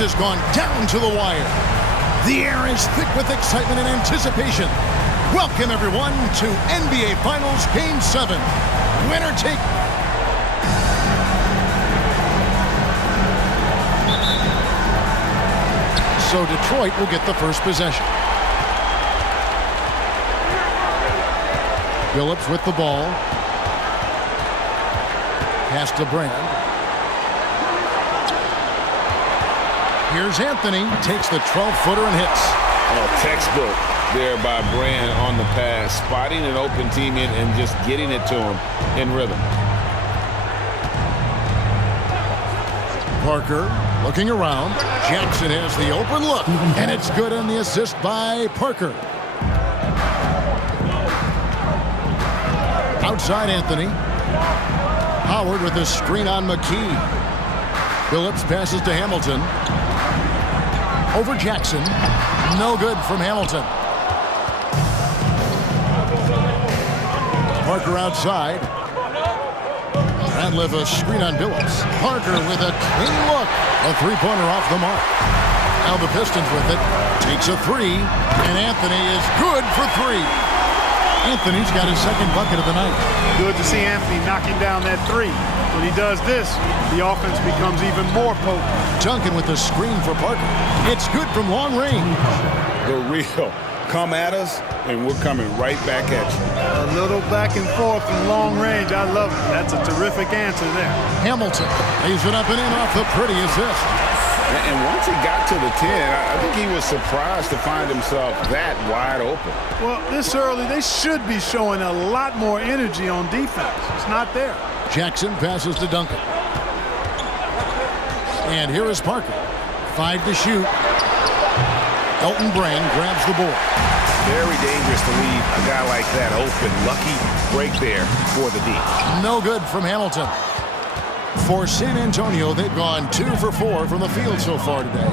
has gone down to the wire. The air is thick with excitement and anticipation. Welcome, everyone, to NBA Finals Game 7. Winner take... So Detroit will get the first possession. Phillips with the ball. Pass to Brand. Here's Anthony. Takes the 12-footer and hits. Oh, textbook there by Brand on the pass. Spotting an open teammate and just getting it to him in rhythm. Parker looking around. Jackson has the open look. And it's good on the assist by Parker. Outside Anthony. Howard with the screen on McKee. Phillips passes to Hamilton. Over Jackson. No good from Hamilton. Parker outside. Radliff a screen on Phillips. Parker with a clean look. A three-pointer off the mark. Now the Pistons with it. Takes a three. And Anthony is good for three. Anthony's got his second bucket of the night. Good to see Anthony knocking down that three. When he does this, the offense becomes even more potent. Duncan with the screen for Parker. It's good from long range. The real. Come at us, and we're coming right back at you. A little back and forth from long range. I love it. That's a terrific answer there. Hamilton lays it up and in off the pretty assist. And once he got to the 10, I think he was surprised to find himself that wide open. Well, this early, they should be showing a lot more energy on defense. It's not there. Jackson passes to Duncan. And here is Parker. 5 to shoot. Elton Brand grabs the board. Very dangerous to leave a guy like that open. Lucky break there for the D. No good from Hamilton. For San Antonio, they've gone 2 for 4 from the field so far today.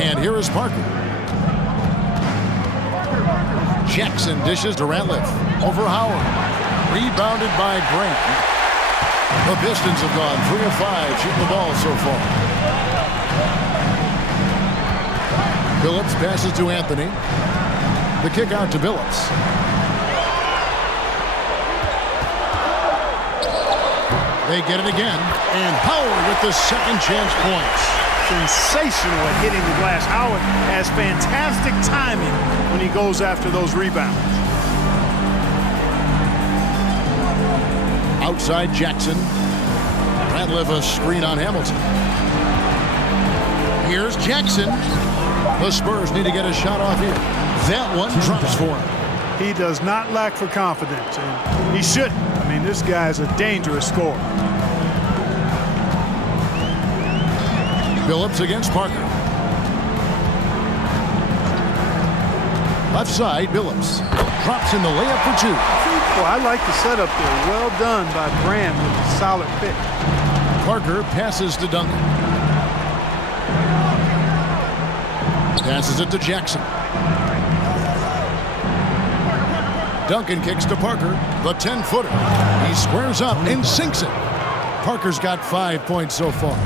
And here is Parker. Jackson dishes to Ratliff. Over Howard. Rebounded by Brand. The Pistons have gone 3 of 5 shooting the ball so far. Phillips passes to Anthony. The kick out to Phillips. They get it again. And Howard with the second chance points. Sensational at hitting the glass. Howard has fantastic timing when he goes after those rebounds. Outside Jackson. Ratliff a screen on Hamilton. Here's Jackson. The Spurs need to get a shot off here. That one drops for him. He does not lack for confidence, and he shouldn't. I mean, this guy is a dangerous scorer. Phillips against Parker. Left side, Phillips. Drops in the layup for 2. Well, I like the setup there. Well done by Brand with a solid pick. Parker passes to Duncan. Passes it to Jackson. Duncan kicks to Parker. The 10-footer. He squares up and sinks it. Parker's got 5 points so far.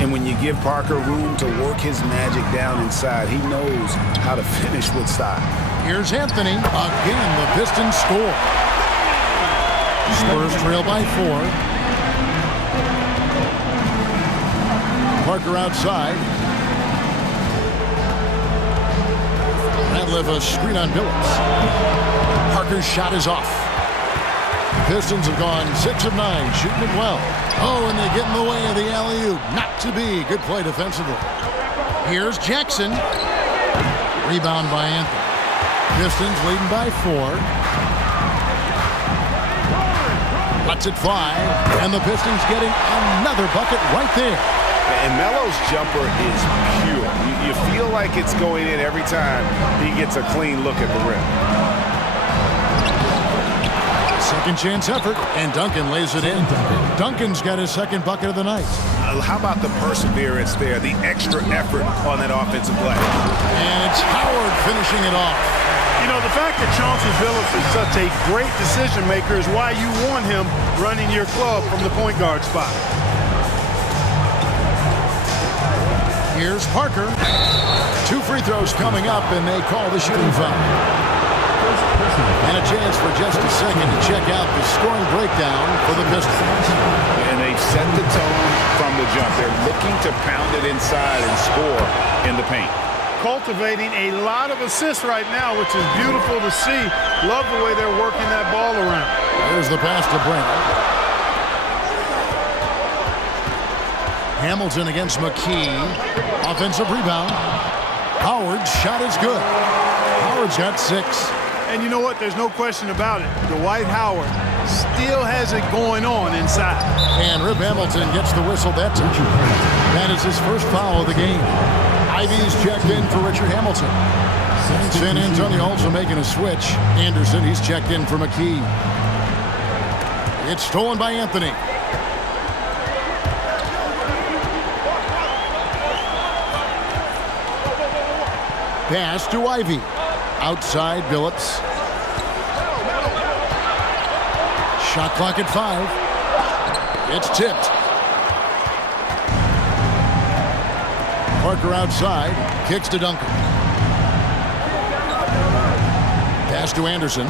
And when you give Parker room to work his magic down inside, he knows how to finish with style. Here's Anthony. Again, the Pistons score. Spurs trail by 4. Parker outside. Ratliff a screen on Phillips. Parker's shot is off. The Pistons have gone 6 of 9, shooting it well. Oh, and they get in the way of the alley-oop. Not to be. Good play defensively. Here's Jackson. Rebound by Anthony. Pistons leading by 4. Lets it fly. And the Pistons getting another bucket right there. And Melo's jumper is pure. You feel like it's going in every time he gets a clean look at the rim. Second chance effort, and Duncan lays it in. Duncan's got his second bucket of the night. How about the perseverance there, the extra effort on that offensive play? And it's Howard finishing it off. You know, the fact that Chauncey Billups is such a great decision maker is why you want him running your club from the point guard spot. Here's Parker. 2 free throws coming up, and they call the shooting foul. And a chance for just a second to check out the scoring breakdown for the Pistons. And they've set the tone from the jump. They're looking to pound it inside and score in the paint. Cultivating a lot of assists right now, which is beautiful to see. Love the way they're working that ball around. There's the pass to Brent. Hamilton against McKee. Offensive rebound. Howard's shot is good. Howard's got 6. And you know what? There's no question about it. Dwight Howard still has it going on inside. And Rip Hamilton gets the whistle that time. That is his first foul of the game. Ivy's checked in for Richard Hamilton. San Antonio also making a switch. Anderson, he's checked in for McKee. It's stolen by Anthony. Pass to Ivy. Outside Billups. Shot clock at 5. It's tipped. Parker outside. Kicks to Duncan. Pass to Anderson.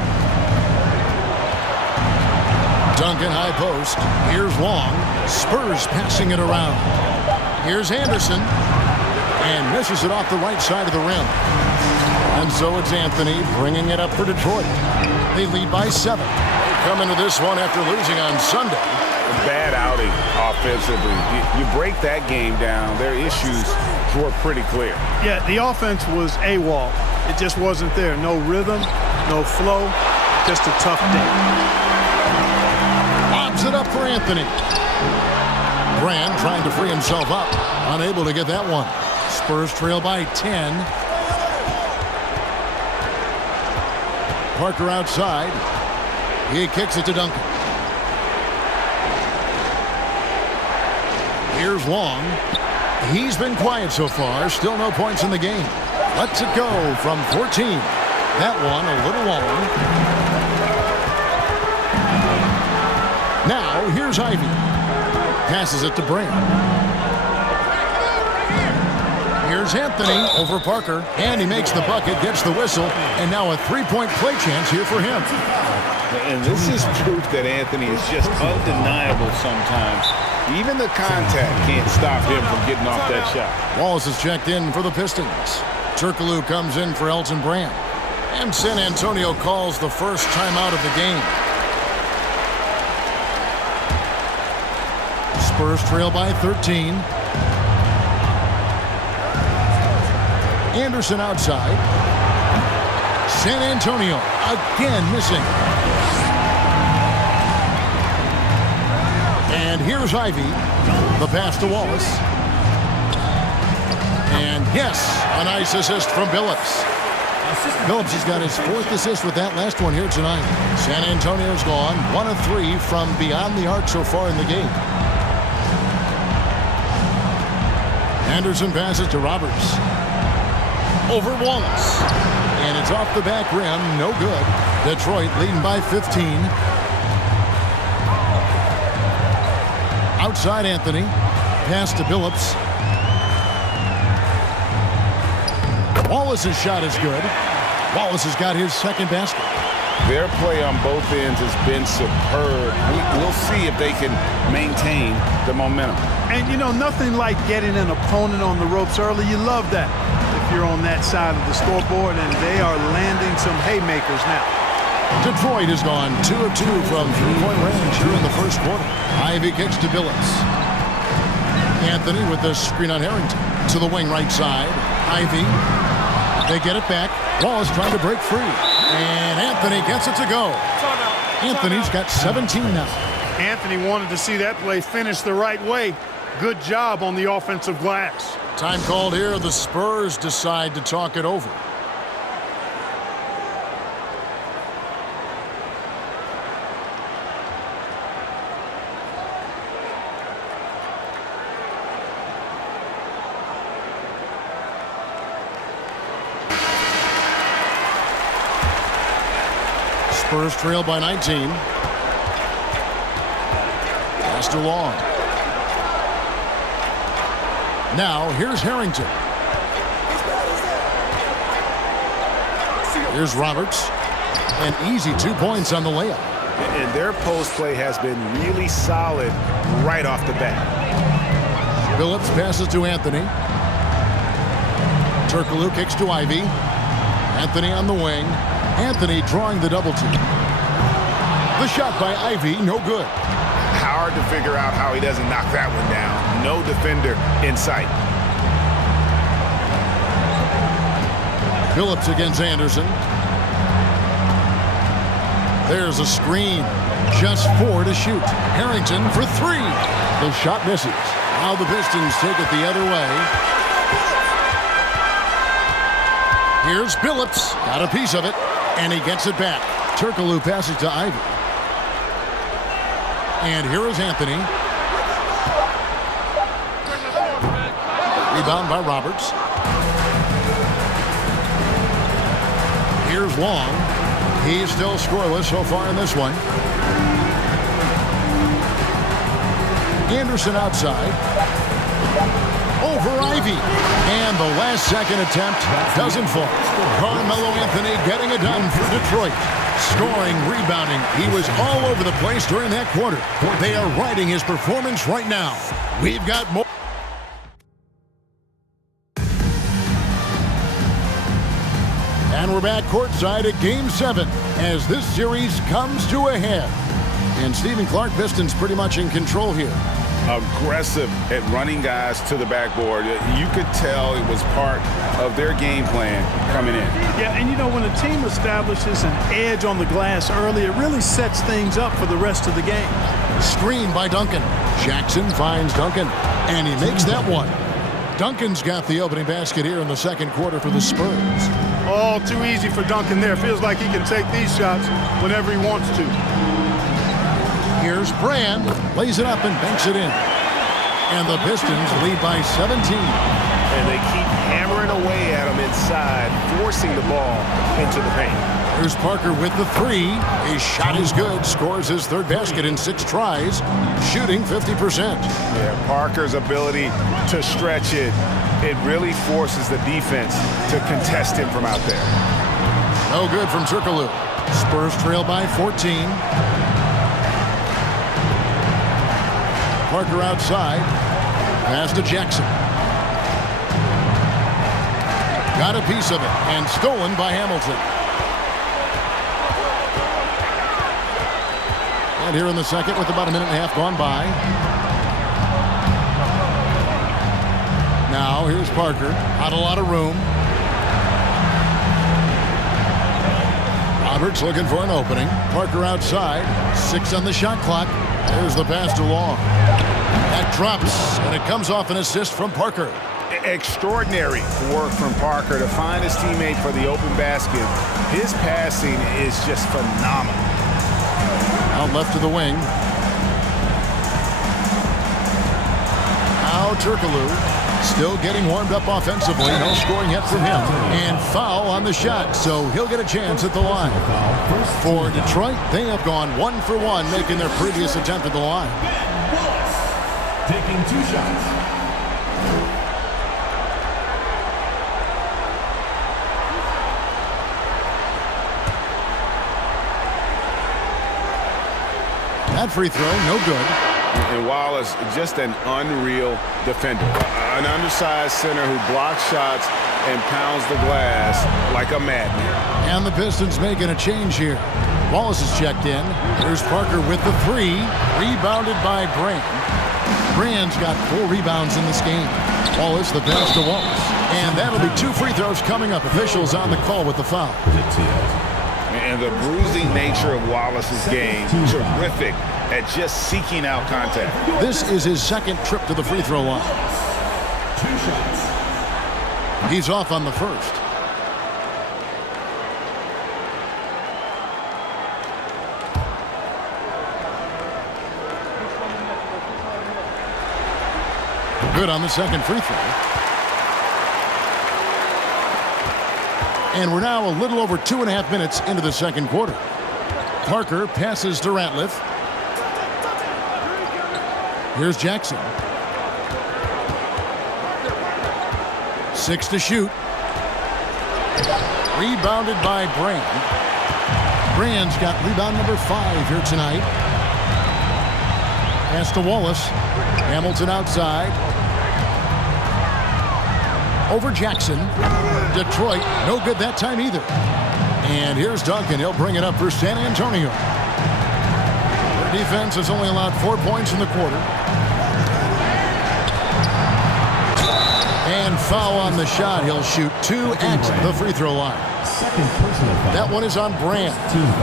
Duncan high post. Here's Long. Spurs passing it around. Here's Anderson. And misses it off the right side of the rim. And so it's Anthony bringing it up for Detroit. They lead by 7. They come into this one after losing on Sunday. Bad outing offensively. You break that game down, their issues were pretty clear. Yeah, the offense was AWOL. It just wasn't there. No rhythm, no flow, just a tough day. Lobs it up for Anthony. Brand trying to free himself up. Unable to get that one. Spurs trail by 10. Parker outside. He kicks it to Duncan. Here's Long. He's been quiet so far. Still no points in the game. Lets it go from 14. That one a little long. Now here's Ivy. Passes it to Brand. Here's Anthony over Parker, and he makes the bucket, gets the whistle, and now a 3-point play chance here for him. And this is proof that Anthony is just undeniable sometimes. Even the contact can't stop him from getting off that shot. Wallace is checked in for the Pistons. Turkoglu comes in for Elton Brand. And San Antonio calls the first timeout of the game. Spurs trail by 13. Anderson outside. San Antonio again missing. And here's Ivy. The pass to Wallace. And yes, a nice assist from Billups. Billups has got his 4th assist with that last one here tonight. San Antonio's gone 1 of 3 from beyond the arc so far in the game. Anderson passes to Roberts. Over Wallace. And it's off the back rim. No good. Detroit leading by 15. Outside Anthony. Pass to Billups. Wallace's shot is good. Wallace has got his 2nd basket. Their play on both ends has been superb. We'll see if they can maintain the momentum. And, you know, nothing like getting an opponent on the ropes early. You love that if you're on that side of the scoreboard, and they are landing some haymakers now. Detroit has gone 2 of 2 from 3-point range here in the first quarter. Ivy kicks to Billups. Anthony with the screen on Harrington. To the wing right side. Ivy. They get it back. Wallace trying to break free. And Anthony gets it to go. Anthony's got 17 now. Anthony wanted to see that play finish the right way. Good job on the offensive glass. Time called here. The Spurs decide to talk it over. Spurs trail by 19. Pass to Long. Now, here's Harrington. Here's Roberts. An easy 2 points on the layup. And their post play has been really solid right off the bat. Phillips passes to Anthony. Turkoglu kicks to Ivy. Anthony on the wing. Anthony drawing the double team. The shot by Ivy, no good. Hard to figure out how he doesn't knock that one down. No defender in sight. Phillips against Anderson. There's a screen. Just 4 to shoot. Harrington for 3. The shot misses. Now the Pistons take it the other way. Here's Phillips. Got a piece of it. And he gets it back. Turkoglu passes to Ivy. And here is Anthony. Rebound by Roberts. Here's Long. He's still scoreless so far in this one. Anderson outside. Over Ivy. And the last second attempt doesn't fall. Carmelo Anthony getting it done for Detroit. Scoring, rebounding. He was all over the place during that quarter. They are riding his performance right now. We've got more. And we're back courtside at Game 7 as this series comes to a head. And Stephen Clark, Pistons pretty much in control here. Aggressive at running guys to the backboard. You could tell it was part of their game plan coming in. Yeah, and you know, when a team establishes an edge on the glass early, it really sets things up for the rest of the game. Screen by Duncan. Jackson finds Duncan, and he makes that one. Duncan's got the opening basket here in the second quarter for the Spurs. Oh, too easy for Duncan there. Feels like he can take these shots whenever he wants to. Here's Brand, lays it up and banks it in. And the Pistons lead by 17. And they keep hammering away at him inside, forcing the ball into the paint. Here's Parker with the 3. His shot is good, scores his third basket in 6 tries, shooting 50%. Yeah, Parker's ability to stretch it really forces the defense to contest him from out there. No good from Turkoglu. Spurs trail by 14. Parker outside. Pass to Jackson. Got a piece of it and stolen by Hamilton. And here in the second with about a minute and a half gone by. Now here's Parker. Not a lot of room. Roberts looking for an opening. Parker outside. 6 on the shot clock. There's the pass to Long. That drops, and it comes off an assist from Parker. Extraordinary work from Parker to find his teammate for the open basket. His passing is just phenomenal. Out left to the wing. Now Turkoglu still getting warmed up offensively. No scoring yet from him. And foul on the shot, so he'll get a chance at the line. For Detroit, they have gone 1 for 1, making their previous attempt at the line. Taking 2 shots. That free throw, no good. And Wallace, just an unreal defender. An undersized center who blocks shots and pounds the glass like a madman. And the Pistons making a change here. Wallace is checked in. Here's Parker with the 3. Rebounded by Brand. Brand's got 4 rebounds in this game. Wallace, the pass to Wallace. And that'll be 2 free throws coming up. Officials on the call with the foul. And the bruising nature of Wallace's game, terrific at just seeking out contact. This is his second trip to the free throw line. 2 shots. He's off on the first. Good on the second free throw. And we're now a little over 2.5 minutes into the second quarter. Parker passes to Ratliff. Here's Jackson. 6 to shoot. Rebounded by Brand. Brand's got rebound number 5 here tonight. Pass to Wallace. Hamilton outside. Over Jackson. Detroit, no good that time either. And here's Duncan. He'll bring it up for San Antonio. Their defense has only allowed 4 points in the quarter. And foul on the shot. He'll shoot 2 at the free throw line. Second personal foul. That one is on Brand.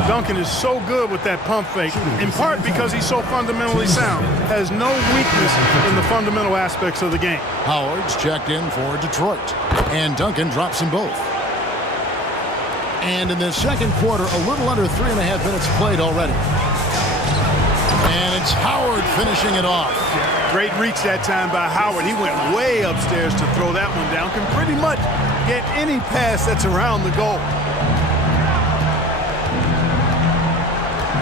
Duncan is so good with that pump fake, in part because he's so fundamentally sound. Has no weakness in the fundamental aspects of the game. Howard's checked in for Detroit. And Duncan drops them both. And in the second quarter, a little under 3.5 minutes played already. And it's Howard finishing it off. Great reach that time by Howard. He went way upstairs to throw that one down. Can pretty much get any pass that's around the goal.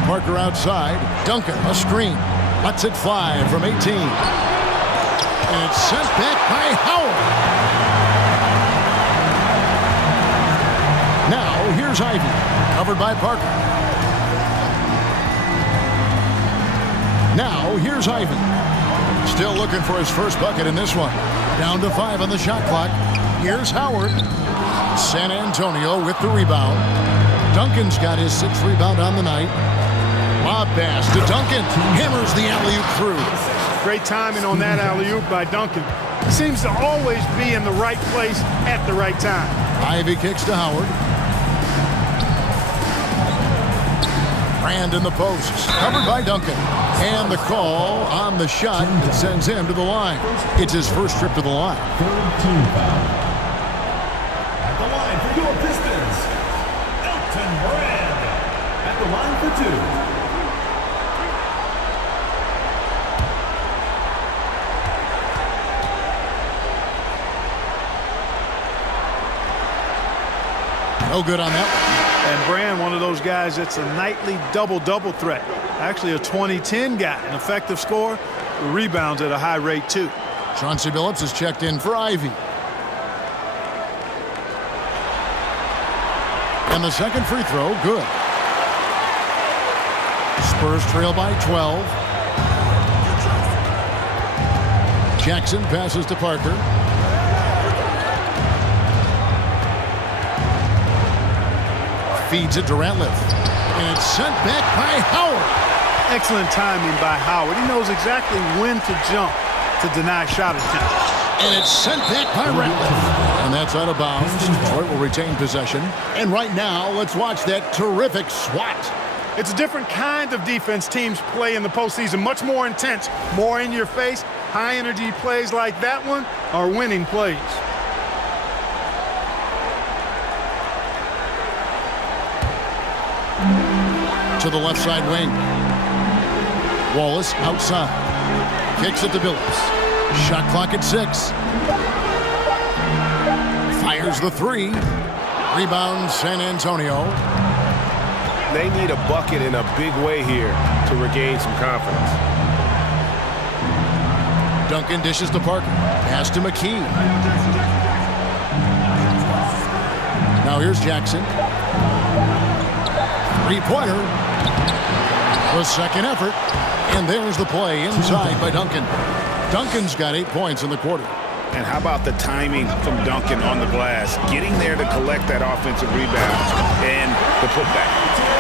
Parker outside. Duncan, a screen. Lets it fly from 18. And it's sent back by Howard. Now, here's Ivy. Covered by Parker. Now, here's Ivy. Still looking for his first bucket in this one. Down to 5 on the shot clock. Here's Howard. San Antonio with the rebound. Duncan's got his 6th rebound on the night. Lob pass to Duncan. Hammers the alley-oop through. Great timing on that alley-oop by Duncan. He seems to always be in the right place at the right time. Ivy kicks to Howard. Brand in the posts. Covered by Duncan. And the call on the shot sends him to the line. It's his first trip to the line. Third team foul. At the line for your Pistons, Elton Brand. At the line for 2. No good on that one. And Brand, one of those guys that's a nightly double-double threat. Actually a 20-10 guy, an effective scorer, rebounds at a high rate too. Chauncey Billups is checked in for Ivy. And the second free throw, good. Spurs trail by 12. Jackson passes to Parker. Feeds it to Ratliff. And it's sent back by Howard. Excellent timing by Howard. He knows exactly when to jump to deny shot attempt. And it's sent back by Ratliff. And that's out of bounds. Detroit will retain possession. And right now, let's watch that terrific swat. It's a different kind of defense teams play in the postseason. Much more intense, more in your face. High energy plays like that one are winning plays. To the left side wing. Wallace outside. Kicks it to Billups. Shot clock at 6. Fires the 3. Rebound San Antonio. They need a bucket in a big way here to regain some confidence. Duncan dishes to Parker. Pass to McKee. Now here's Jackson. Three-pointer. The second effort. And there's the play inside by Duncan. Duncan's got 8 points in the quarter. And how about the timing from Duncan on the glass? Getting there to collect that offensive rebound and the putback.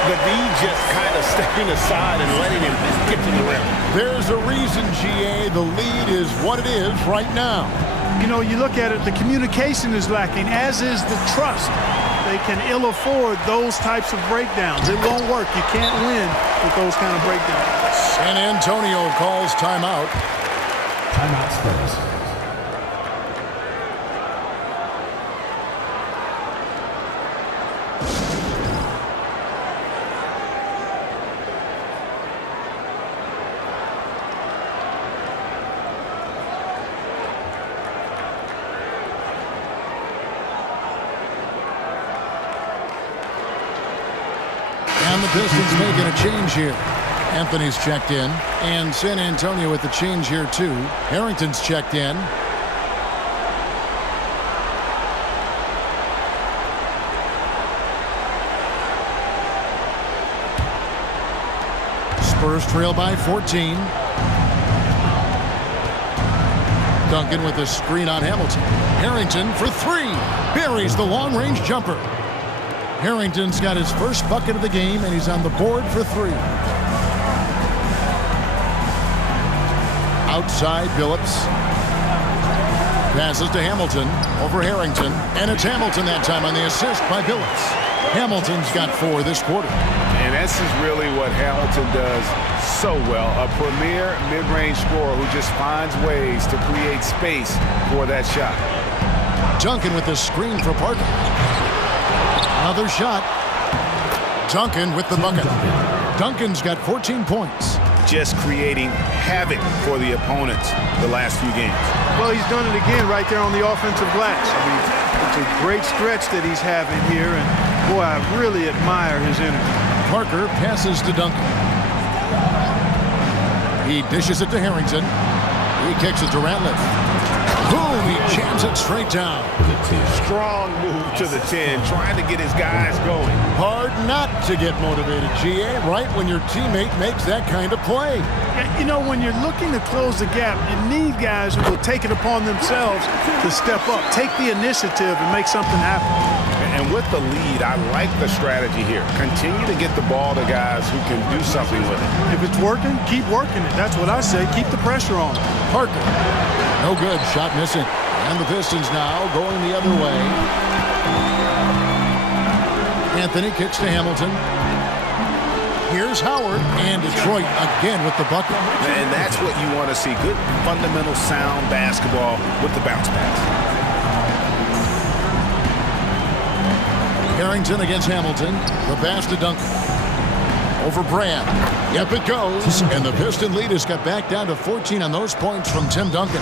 But he just kind of stepping aside and letting him get to the rim. There's a reason, GA, the lead is what it is right now. You know, you look at it, the communication is lacking, as is the trust. They can ill afford those types of breakdowns. It won't work. You can't win with those kind of breakdowns. San Antonio calls timeout. Timeout Spurs. And the Pistons making a change here. Anthony's checked in. And San Antonio with the change here, too. Harrington's checked in. Spurs trail by 14. Duncan with a screen on Hamilton. Harrington for three. Buries the long-range jumper. Harrington's got his first bucket of the game, and he's on the board for three. Outside, Billups. Passes to Hamilton over Harrington. And it's Hamilton that time on the assist by Billups. Hamilton's got 4 this quarter. And this is really what Hamilton does so well. A premier mid-range scorer who just finds ways to create space for that shot. Duncan with the screen for Parker. Another shot. Duncan with the bucket. Duncan's got 14 points. Just creating havoc for the opponents the last few games. Well, he's done it again right there on the offensive glass. I mean, it's a great stretch that he's having here, and boy, I really admire his energy. Parker passes to Duncan. He dishes it to Harrington. He kicks it to Ratliff. Boom! He jams it straight down. Strong move to the 10, trying to get his guys going. Hard not to get motivated, GA, right when your teammate makes that kind of play. You know, when you're looking to close the gap, you need guys who will take it upon themselves to step up, take the initiative, and make something happen. And with the lead, I like the strategy here. Continue to get the ball to guys who can do something with it. If it's working, keep working it. That's what I say. Keep the pressure on. Parker. No good. Shot missing. And the Pistons now going the other way. Anthony kicks to Hamilton. Here's Howard. And Detroit again with the bucket. And that's what you want to see. Good, fundamental, sound basketball with the bounce pass. Harrington against Hamilton. The pass to Duncan. Over Brand. Yep, it goes. And the Piston lead has got back down to 14 on those points from Tim Duncan.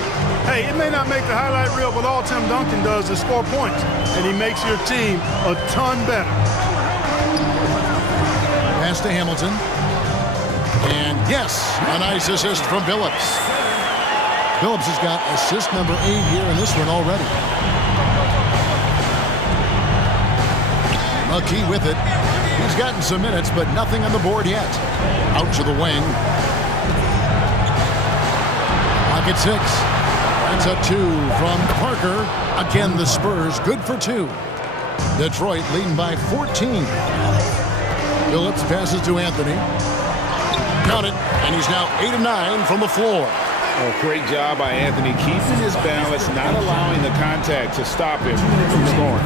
Hey, it may not make the highlight reel, but all Tim Duncan does is score points. And he makes your team a ton better. Pass to Hamilton. And yes, a nice assist from Billups. Billups has got assist number 8 here in this one already. McKee with it. He's gotten some minutes, but nothing on the board yet. Out to the wing. Pocket 6. That's a 2 from Parker. Again, the Spurs good for 2. Detroit leading by 14. Billups passes to Anthony. Count it, and he's now 8 of 9 from the floor. Oh, great job by Anthony, keeping his balance, not allowing the contact to stop him from scoring.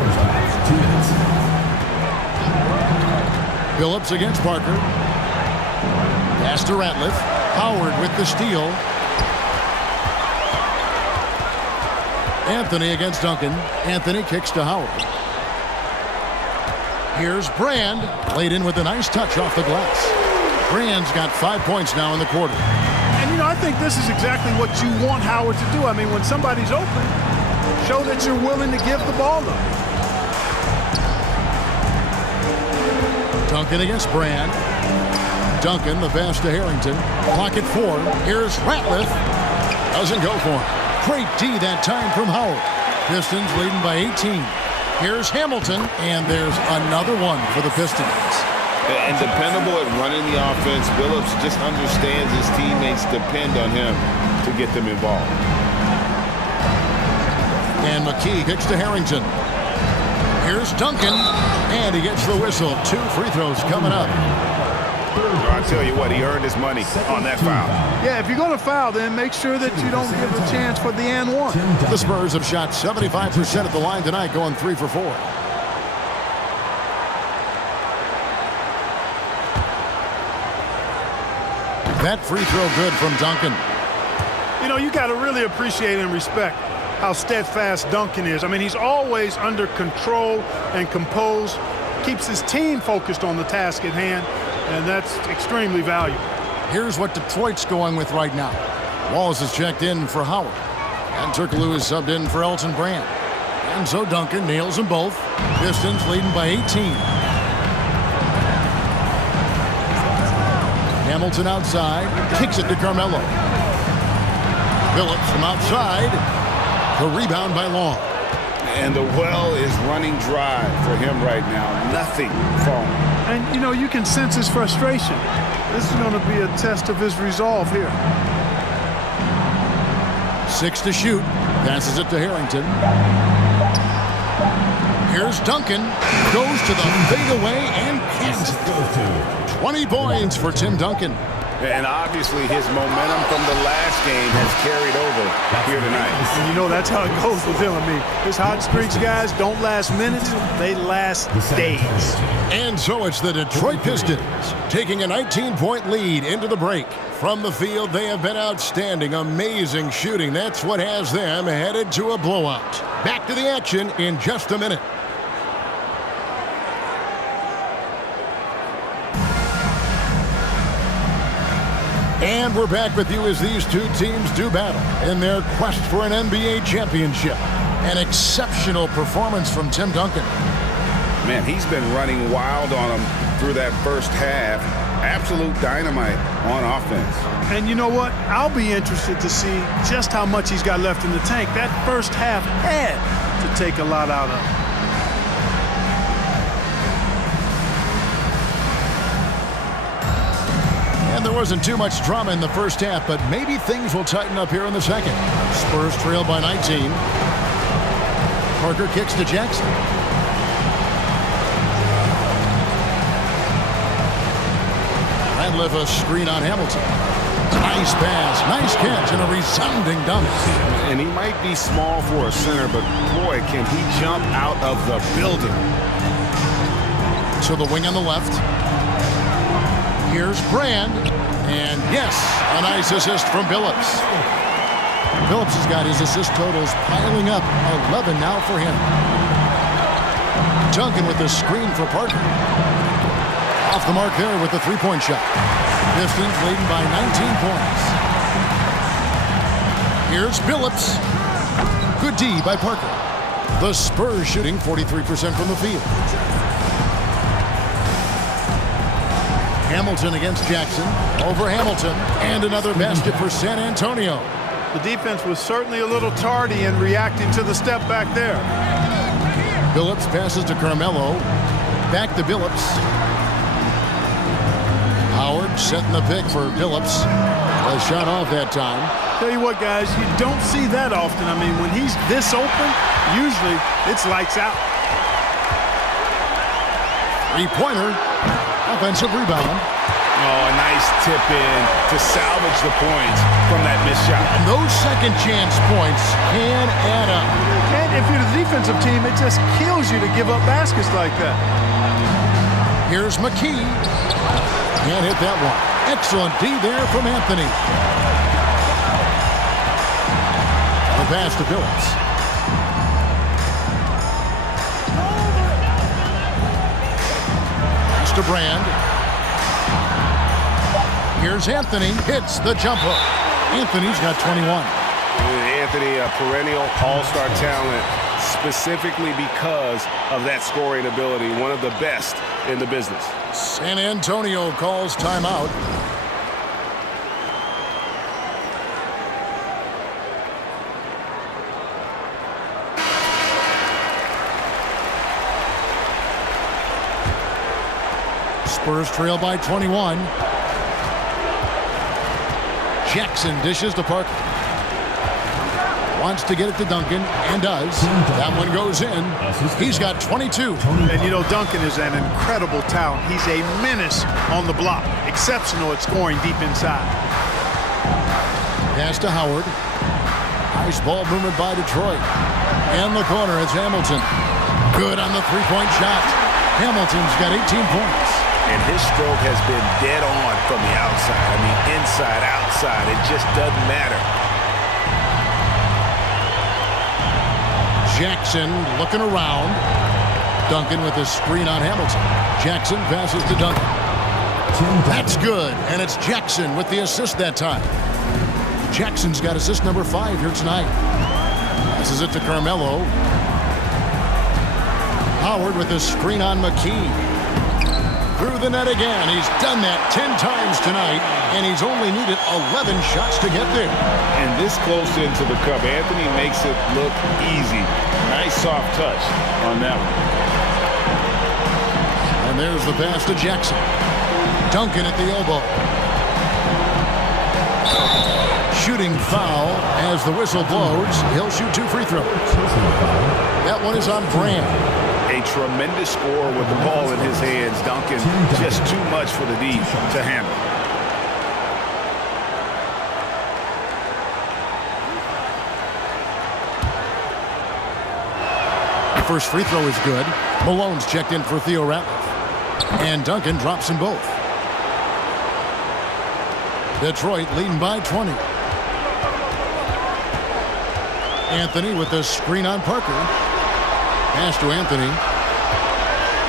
Billups against Parker. Pass to Ratliff. Howard with the steal. Anthony against Duncan. Anthony kicks to Howard. Here's Brand. Laid in with a nice touch off the glass. Brand's got 5 points now in the quarter. And, you know, I think this is exactly what you want Howard to do. I mean, when somebody's open, show that you're willing to give the ball up. Duncan against Brand. Duncan, the pass to Harrington. Clock at 4. Here's Ratliff. Doesn't go for him. Great D that time from Howard. Pistons leading by 18. Here's Hamilton, and there's another one for the Pistons. And dependable at running the offense, Billups just understands his teammates depend on him to get them involved. And McKee kicks to Harrington. Here's Duncan, and he gets the whistle. 2 free throws coming up. I tell you what, he earned his money on that foul. Yeah, if you're going to foul, then make sure that you don't give a chance for the and one. The Spurs have shot 75% at the line tonight, going 3 for 4. That free throw good from Duncan. You know, you got to really appreciate and respect how steadfast Duncan is. I mean, he's always under control and composed, keeps his team focused on the task at hand, and that's extremely valuable. Here's what Detroit's going with right now. Wallace is checked in for Howard, and Turkoglu is subbed in for Elton Brand. And so Duncan nails them both. Pistons leading by 18. Hamilton outside, kicks it to Carmelo. Billups from outside. The rebound by Long. And the well is running dry for him right now. Nothing falling. And, you know, you can sense his frustration. This is going to be a test of his resolve here. 6 to shoot. Passes it to Harrington. Here's Duncan. Goes to the fadeaway and cans it. 20 points for Tim Duncan. And obviously his momentum from the last game has carried over here tonight. And you know that's how it goes with him. I mean, his hot streaks, guys, don't last minutes. They last days. And so it's the Detroit Pistons taking a 19-point lead into the break. From the field, they have been outstanding, amazing shooting. That's what has them headed to a blowout. Back to the action in just a minute. And we're back with you as these two teams do battle in their quest for an NBA championship. An exceptional performance from Tim Duncan. Man, he's been running wild on them through that first half. Absolute dynamite on offense. And you know what? I'll be interested to see just how much he's got left in the tank. That first half had to take a lot out of him. And there wasn't too much drama in the first half, but maybe things will tighten up here in the second. Spurs trail by 19. Parker kicks to Jackson. Radcliffe a screen on Hamilton. Nice pass, nice catch, and a resounding dunk. And he might be small for a center, but boy, can he jump out of the building. To the wing on the left. Here's Brand, and yes, a nice assist from Billups. Billups has got his assist totals piling up, 11 now for him. Duncan with the screen for Parker. Off the mark there with the three-point shot. Pistons leading by 19 points. Here's Billups. Good D by Parker. The Spurs shooting 43% from the field. Hamilton against Jackson. Over Hamilton. And another basket for San Antonio. The defense was certainly a little tardy in reacting to the step back there. Billups passes to Carmelo. Back to Billups. Howard setting the pick for Billups. A shot off that time. Tell you what, guys, you don't see that often. I mean, when he's this open, usually it's lights out. Three-pointer. Offensive rebound. Oh, a nice tip in to salvage the points from that missed shot. And those second chance points can add up. And if you're the defensive team, it just kills you to give up baskets like that. Here's McKee. Can't hit that one. Excellent D there from Anthony. The pass to Billups. Pass to Brand. Here's Anthony. Hits the jump hook. Anthony's got 21. Anthony, a perennial all-star talent, specifically because of that scoring ability, one of the best in the business. San Antonio calls timeout. Spurs trail by 21. Jackson dishes to Parker. Wants to get it to Duncan, and does. That one goes in. He's got 22. And, you know, Duncan is an incredible talent. He's a menace on the block. Exceptional at scoring deep inside. Pass to Howard. Nice ball movement by Detroit. In the corner, it's Hamilton. Good on the three-point shot. Hamilton's got 18 points. And his stroke has been dead on from the outside. I mean, inside, outside. It just doesn't matter. Jackson looking around. Duncan with a screen on Hamilton. Jackson passes to Duncan. That's good, and it's Jackson with the assist that time. Jackson's got assist number 5 here tonight. Passes it to Carmelo. Howard with a screen on McKee. through the net again. He's done that 10 times tonight, and he's only needed 11 shots to get there. And this close into the cup, Anthony makes it look easy. Nice soft touch on that one. And there's the pass to Jackson. Duncan at the elbow. Shooting foul as the whistle blows. He'll shoot 2 free throws. That one is on Brand. A tremendous score with the ball in his hands. Duncan, just too much for the D to handle. The first free throw is good. Malone's checked in for Theo Ratliff. And Duncan drops them both. Detroit leading by 20. Anthony with the screen on Parker. Pass to Anthony.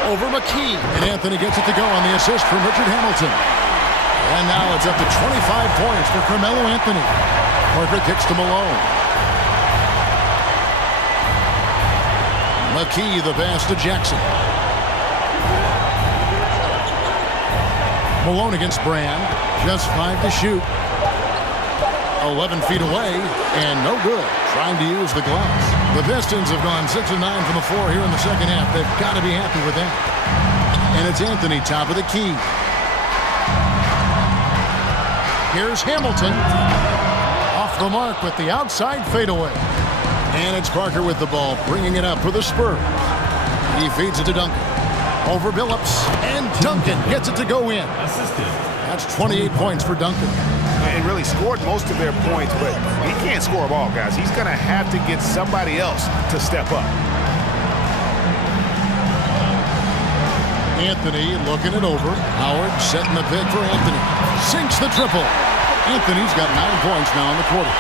Over McKee. And Anthony gets it to go on the assist from Richard Hamilton. And now it's up to 25 points for Carmelo Anthony. Parker kicks to Malone. McKee the pass to Jackson. Malone against Brand. Just 5 to shoot. 11 feet away, and no good. Trying to use the glass. The Pistons have gone 6 of 9 from the floor here in the second half. They've got to be happy with that. And it's Anthony, top of the key. Here's Hamilton. Off the mark with the outside fadeaway. And it's Parker with the ball, bringing it up for the Spurs. He feeds it to Duncan. Over Billups, and Duncan gets it to go in. That's 28 points for Duncan. And really scored most of their points, but he can't score them all, guys. He's going to have to get somebody else to step up. Anthony looking it over. Howard setting the pick for Anthony. Sinks the triple. Anthony's got 9 points now in the quarter.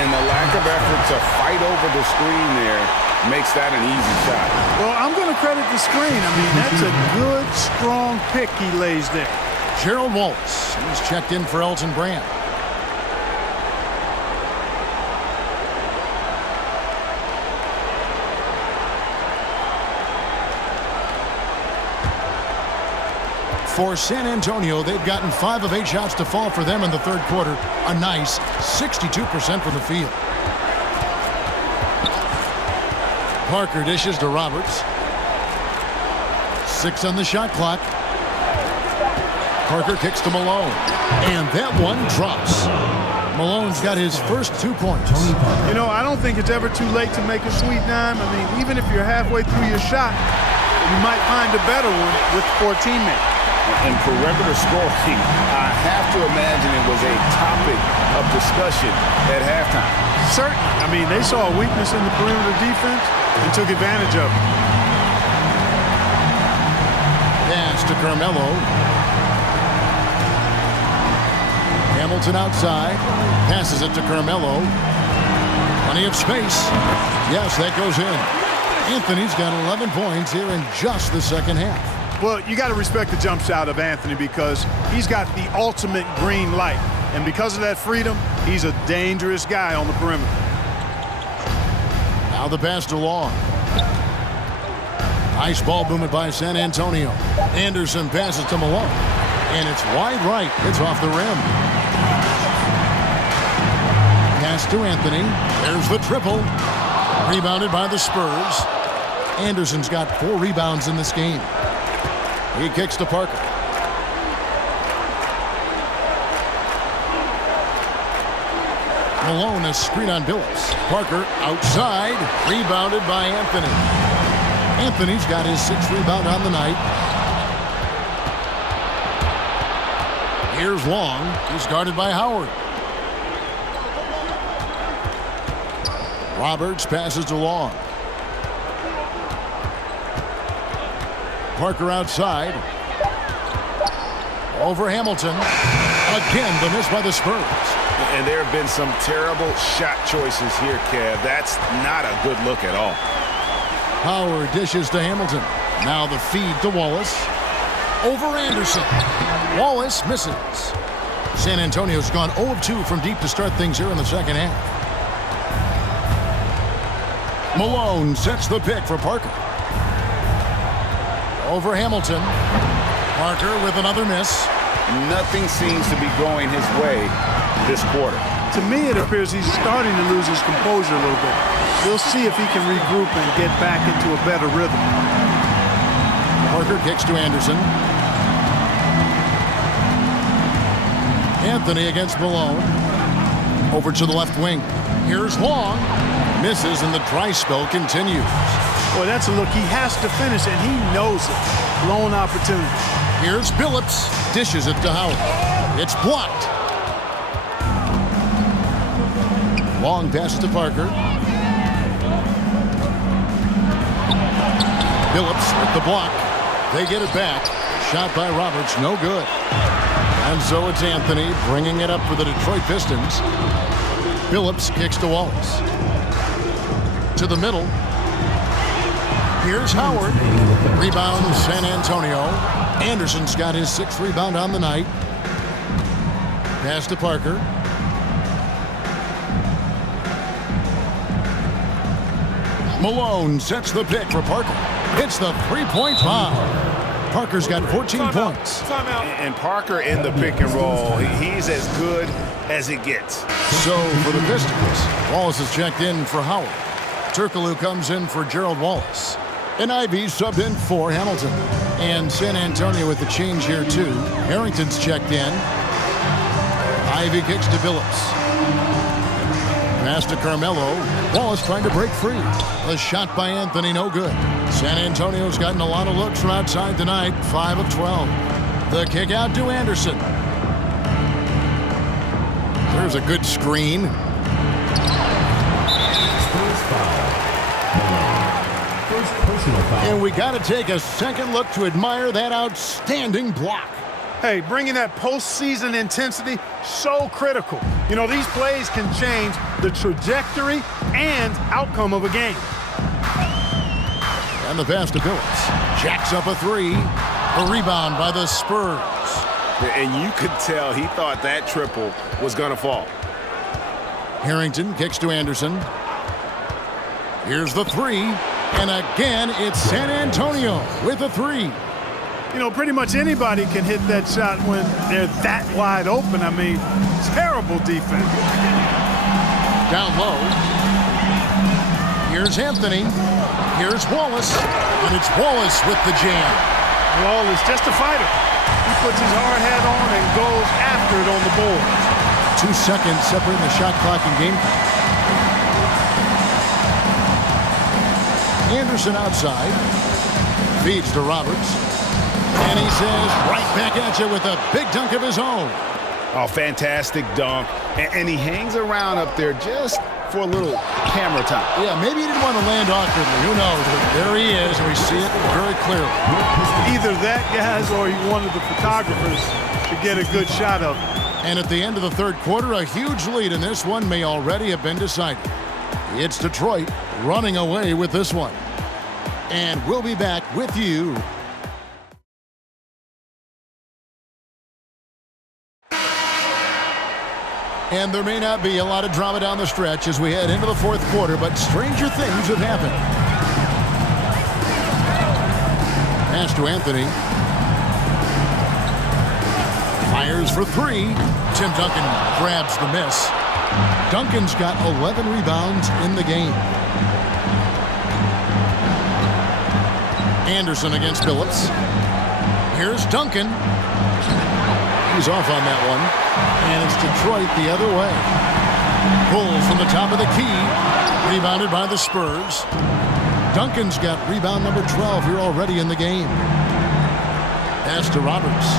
And the lack of effort to fight over the screen there makes that an easy shot. Well, I'm going to credit the screen. I mean, that's a good, strong pick he lays there. Gerald Wallace. He's checked in for Elton Brand. For San Antonio, they've gotten 5 of 8 shots to fall for them in the third quarter. A nice 62% from the field. Parker dishes to Roberts. 6 on the shot clock. Parker kicks to Malone. And that one drops. Malone's got his first 2 points. You know, I don't think it's ever too late to make a sweet dime. I mean, even if you're halfway through your shot, you might find a better one for a teammate. And perimeter scoring, I have to imagine it was a topic of discussion at halftime. Certainly. I mean, they saw a weakness in the perimeter defense and took advantage of it. Pass to Carmelo. Hamilton outside. Passes it to Carmelo. Plenty of space. Yes, that goes in. Anthony's got 11 points here in just the second half. Well, you got to respect the jump shot of Anthony because he's got the ultimate green light. And because of that freedom, he's a dangerous guy on the perimeter. Now the pass to Long. Nice ball movement by San Antonio. Anderson passes to Malone. And it's wide right. It's off the rim. Pass to Anthony. There's the triple. Rebounded by the Spurs. Anderson's got 4 rebounds in this game. He kicks to Parker. Malone, a screen on Billups. Parker outside. Rebounded by Anthony. Anthony's got his 6th rebound on the night. Here's Long. He's guarded by Howard. Roberts passes to Long. Parker outside. Over Hamilton. Again, the miss by the Spurs. And there have been some terrible shot choices here, Kev. That's not a good look at all. Howard dishes to Hamilton. Now the feed to Wallace. Over Anderson. Wallace misses. San Antonio's gone 0 of 2 from deep to start things here in the second half. Malone sets the pick for Parker. Over Hamilton. Parker with another miss. Nothing seems to be going his way this quarter. To me, it appears he's starting to lose his composure a little bit. We'll see if he can regroup and get back into a better rhythm. Parker kicks to Anderson. Anthony against Malone. Over to the left wing. Here's Long. Misses, and the dry spell continues. Boy, that's a look. He has to finish, and he knows it. Blown opportunity. Here's Billups. Dishes it to Howard. It's blocked. Long pass to Parker. Billups with the block. They get it back. Shot by Roberts, no good. And so it's Anthony bringing it up for the Detroit Pistons. Billups kicks to Wallace. To the middle. Here's Howard. Rebound San Antonio. Anderson's got his 6th rebound on the night. Pass to Parker. Malone sets the pick for Parker. Hits the three-point bomb. Parker's got 14 points. And Parker in the pick and roll, he's as good as it gets. So for the Pistons, Wallace is checked in for Howard. Turkoglu comes in for Gerald Wallace. And Ivy subbed in for Hamilton. And San Antonio with the change here too. Harrington's checked in. Ivy kicks to Billups. Pass to Carmelo. Wallace trying to break free. The shot by Anthony, no good. San Antonio's gotten a lot of looks from outside tonight, 5 of 12. The kick out to Anderson. There's a good screen. First foul. First personal foul. And we got to take a second look to admire that outstanding block. Hey, bringing that postseason intensity, so critical. You know, these plays can change the trajectory and outcome of a game. And the pass to Billups. Jacks up a three. A rebound by the Spurs. And you could tell he thought that triple was going to fall. Harrington kicks to Anderson. Here's the three. And again, it's San Antonio with a three. You know, pretty much anybody can hit that shot when they're that wide open. I mean, terrible defense. Down low. Here's Anthony. Here's Wallace. And it's Wallace with the jam. Wallace, just a fighter. He puts his hard hat on and goes after it on the board. 2 seconds separating the shot clock and game. Anderson outside. Feeds to Roberts. And he says, right back at you with a big dunk of his own. Oh, fantastic dunk. And he hangs around up there just for a little camera time. Yeah, maybe he didn't want to land awkwardly. Who knows? But there he is, and we see it very clearly. Either that, guys, or he wanted the photographers to get a good shot of it. And at the end of the third quarter, a huge lead in this one may already have been decided. It's Detroit running away with this one. And we'll be back with you. And there may not be a lot of drama down the stretch as we head into the fourth quarter, but stranger things have happened. Pass to Anthony. Fires for three. Tim Duncan grabs the miss. Duncan's got 11 rebounds in the game. Anderson against Billups. Here's Duncan. He's off on that one. And it's Detroit the other way. Pulls from the top of the key. Rebounded by the Spurs. Duncan's got rebound number 12 here already in the game. Pass to Roberts.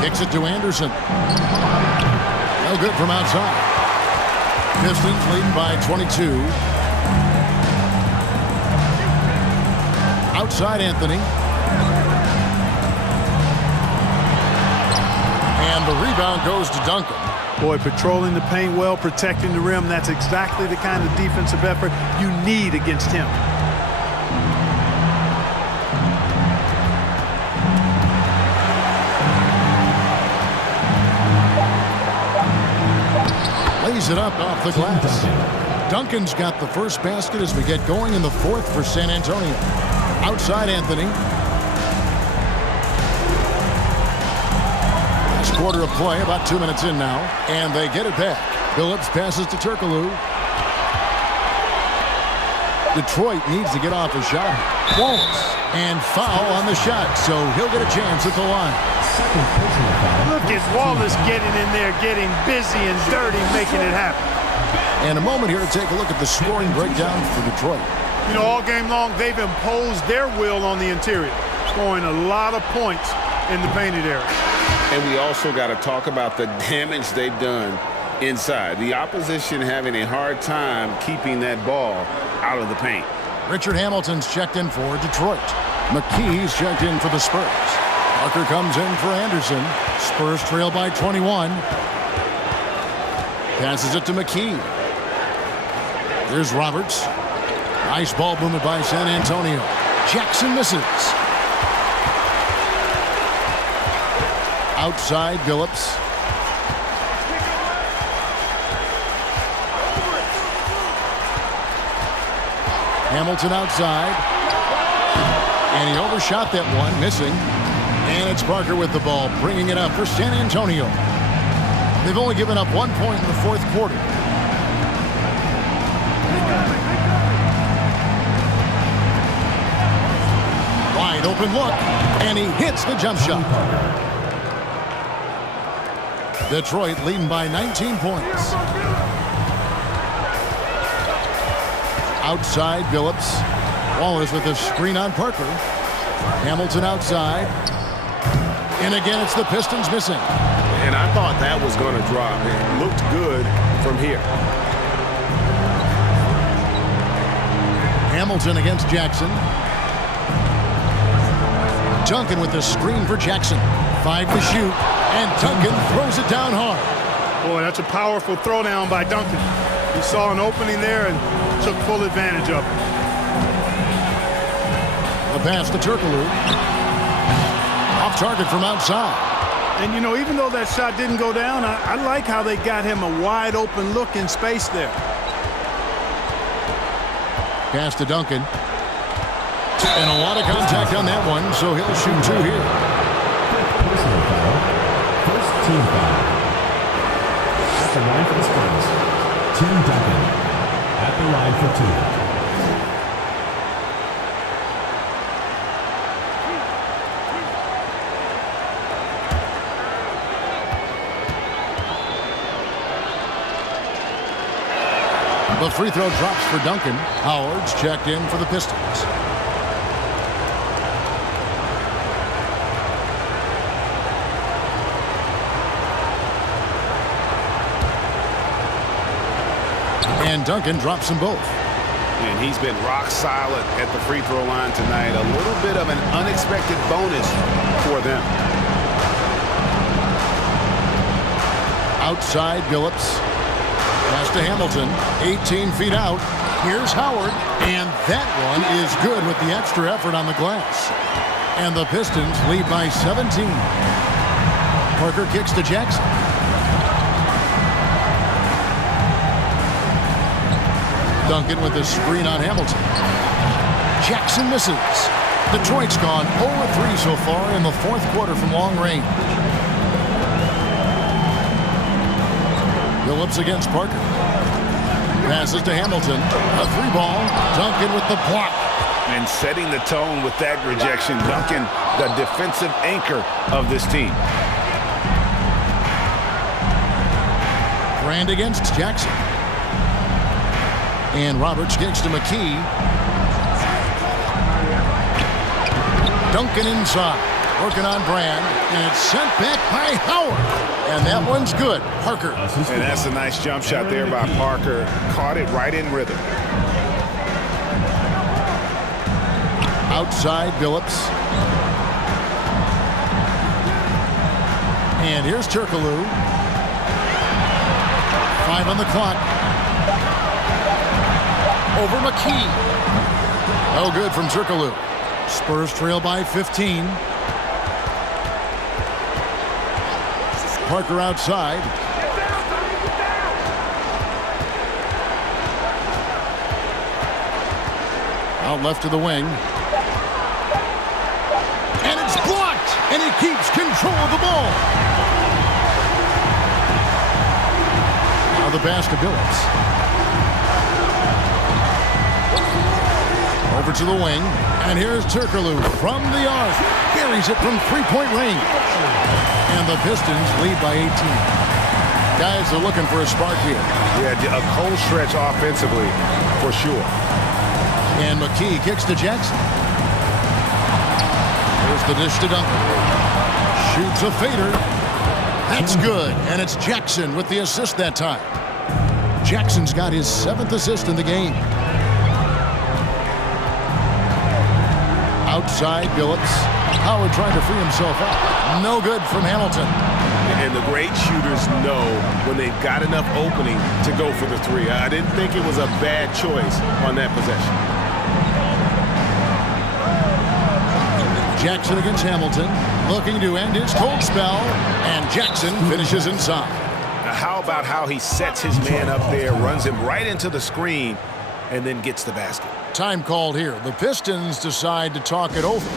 Kicks it to Anderson. No good from outside. Pistons leading by 22. Outside Anthony. And the rebound goes to Duncan. Boy, patrolling the paint well, protecting the rim. That's exactly the kind of defensive effort you need against him. Lays it up off the glass. Duncan's got the first basket as we get going in the fourth for San Antonio. Outside Anthony. Last quarter of play, about 2 minutes in now. And they get it back. Phillips passes to Turkoglu. Detroit needs to get off a shot. Wallace. And foul on the shot, so he'll get a chance at the line. Look at Wallace getting in there, getting busy and dirty, making it happen. And a moment here to take a look at the scoring breakdown for Detroit. You know, all game long, they've imposed their will on the interior, scoring a lot of points in the painted area. And we also got to talk about the damage they've done inside. The opposition having a hard time keeping that ball out of the paint. Richard Hamilton's checked in for Detroit. McKee's checked in for the Spurs. Parker comes in for Anderson. Spurs trail by 21. Passes it to McKee. Here's Roberts. Nice ball movement by San Antonio. Jackson misses. Outside Phillips. Hamilton outside. And he overshot that one, missing. And it's Parker with the ball, bringing it up for San Antonio. They've only given up 1 point in the fourth quarter. Wide open look, and he hits the jump shot. Detroit leading by 19 points. Outside Phillips. Wallace with a screen on Parker. Hamilton outside. And again, it's the Pistons missing. And I thought that was going to drop. It looked good from here. Hamilton against Jackson. Duncan with the screen for Jackson. 5 to shoot. And Duncan throws it down hard. Boy, that's a powerful throwdown by Duncan. He saw an opening there and took full advantage of it. The pass to Turkoglu. Off target from outside. And, you know, even though that shot didn't go down, I like how they got him a wide open look in space there. Pass to Duncan. And a lot of contact on that one, so he'll shoot 2 here. Personal foul. First team foul. At the line for the Spurs, Tim Duncan. At the line for 2. The free throw drops for Duncan. Howard's checked in for the Pistons. And Duncan drops them both. And he's been rock solid at the free throw line tonight. A little bit of an unexpected bonus for them. Outside Phillips. Pass to Hamilton. 18 feet out. Here's Howard. And that one is good with the extra effort on the glass. And the Pistons lead by 17. Parker kicks to Jackson. Duncan with a screen on Hamilton. Jackson misses. Detroit's gone 0-3 so far in the fourth quarter from long range. Phillips against Parker. Passes to Hamilton. A 3-ball. Duncan with the block. And setting the tone with that rejection. Duncan, the defensive anchor of this team. Brand against Jackson. And Roberts kicks to McKee. Duncan inside. Working on Brand. And it's sent back by Howard. And that one's good. Parker. And that's a nice jump shot there by Parker. Caught it right in rhythm. Outside Phillips. And here's Turkoglu. 5 on the clock. Over McKee. Oh, good from Turkoglu. Spurs trail by 15. Parker outside. left to the wing. And it's blocked, and he keeps control of the ball. Now the pass to Billups. Over to the wing, and here's Turkoglu from the arc. Carries it from three-point range. And the Pistons lead by 18. Guys are looking for a spark here. Yeah, a cold stretch offensively, for sure. And McKee kicks to Jackson. There's the dish to Duncan. Shoots a fader. That's good, and it's Jackson with the assist that time. Jackson's got his 7th assist in the game. Outside, Billups. Howard trying to free himself up. No good from Hamilton. And the great shooters know when they've got enough opening to go for the three. I didn't think it was a bad choice on that possession. Jackson against Hamilton, looking to end his cold spell, and Jackson finishes inside. Now how about how he sets his man up there, runs him right into the screen, and then gets the basket. Time called here. The Pistons decide to talk it over.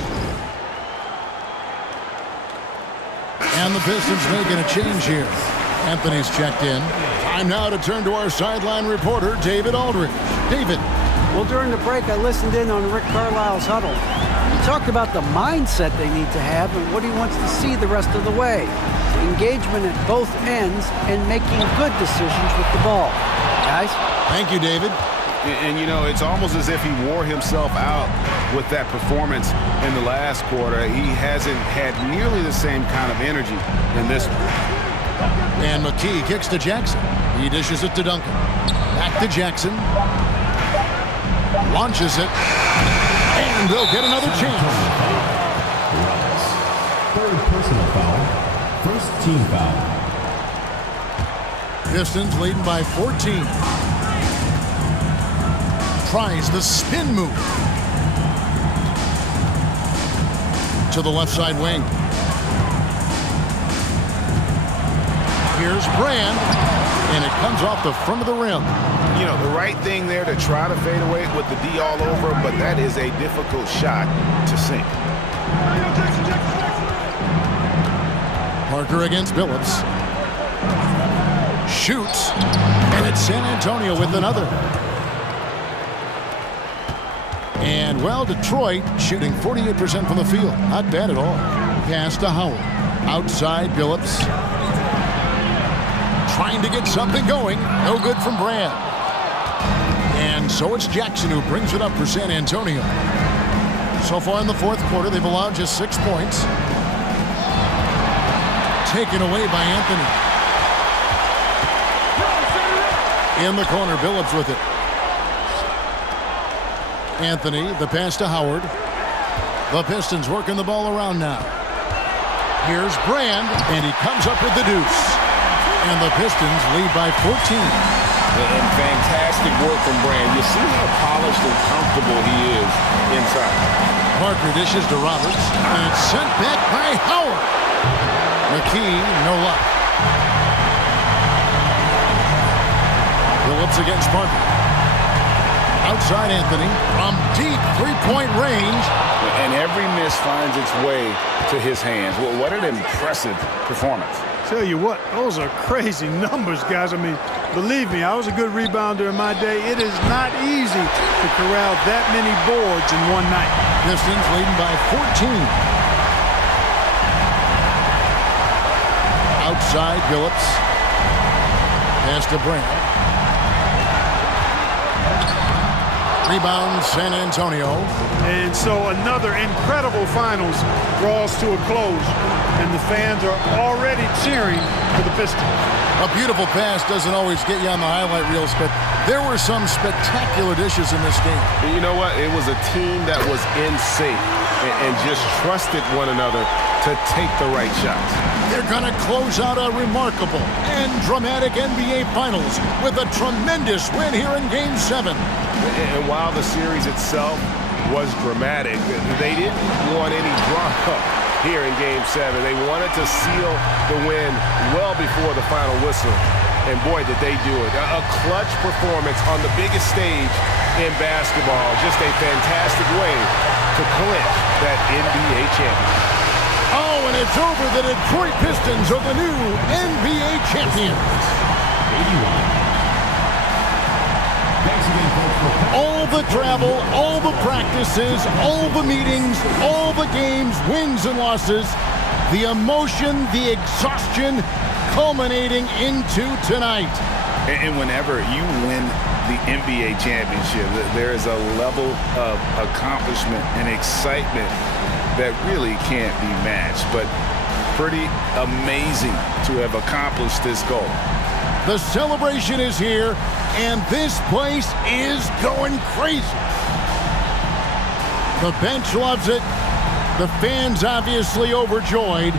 And the Pistons making a change here. Anthony's checked in. Time now to turn to our sideline reporter, David Aldridge. David. Well, during the break, I listened in on Rick Carlisle's huddle. He talked about the mindset they need to have and what he wants to see the rest of the way. Engagement at both ends and making good decisions with the ball. Guys? Thank you, David. And, you know, it's almost as if he wore himself out with that performance in the last quarter. He hasn't had nearly the same kind of energy in this one. And McKee kicks to Jackson. He dishes it to Duncan. Back to Jackson. Launches it. And they'll get another chance. Third personal foul. First team foul. Pistons leading by 14. Tries the spin move. To the left side wing. Here's Brand, and it comes off the front of the rim. You know, the right thing there to try to fade away with the D all over, but that is a difficult shot to sink. Parker against Billups. Shoots, and it's San Antonio with another. And, well, Detroit shooting 48% from the field. Not bad at all. Pass to Howard. Outside, Billups. Trying to get something going. No good from Brand. And so it's Jackson who brings it up for San Antonio. So far in the fourth quarter, they've allowed just 6 points. Taken away by Anthony. In the corner, Billups with it. Anthony, the pass to Howard. The Pistons working the ball around now. Here's Brand, and he comes up with the deuce. And the Pistons lead by 14. And fantastic work from Brand. You see how polished and comfortable he is inside. Parker dishes to Roberts, and it's sent back by Howard. McKee, no luck. Billups against Parker. Outside Anthony from deep three-point range. And every miss finds its way to his hands. Well, what an impressive performance. Tell you what, those are crazy numbers, guys. I mean, believe me, I was a good rebounder in my day. It is not easy to corral that many boards in one night. Pistons leading by 14. Outside, Billups. Pass to Brand. Rebound, San Antonio. And so another incredible finals draws to a close, and the fans are already cheering for the Pistons. A beautiful pass doesn't always get you on the highlight reels, but there were some spectacular dishes in this game. You know what? It was a team that was in sync and just trusted one another to take the right shots. They're going to close out a remarkable and dramatic NBA Finals with a tremendous win here in Game 7. And while the series itself was dramatic, they didn't want any drama here in Game 7. They wanted to seal the win well before the final whistle. and boy, did they do it. A clutch performance on the biggest stage in basketball. Just a fantastic way to clinch that NBA championship. Oh, and it's over. The Detroit Pistons are the new NBA champions. 81. Thanks again, folks, for coming. All the travel, all the practices, all the meetings, all the games, wins and losses, the emotion, the exhaustion culminating into tonight. And whenever you win the NBA championship, there is a level of accomplishment and excitement that really can't be matched. But pretty amazing to have accomplished this goal. The celebration is here, and this place is going crazy. The bench loves it. The fans obviously overjoyed.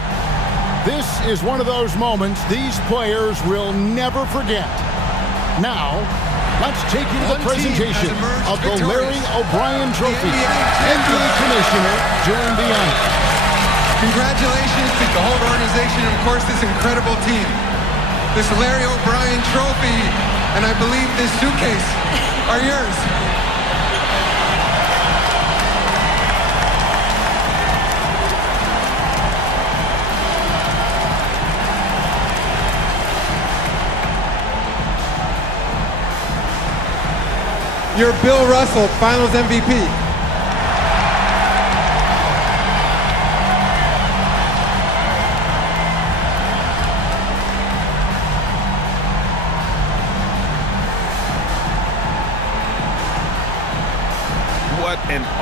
This is one of those moments these players will never forget. Now, let's take you to the presentation of the Larry O'Brien Trophy. NBA Commissioner Julian Bianchi. Congratulations to the whole organization and, of course, this incredible team. This Larry O'Brien Trophy, and I believe this suitcase are yours. You're Bill Russell, Finals MVP. What an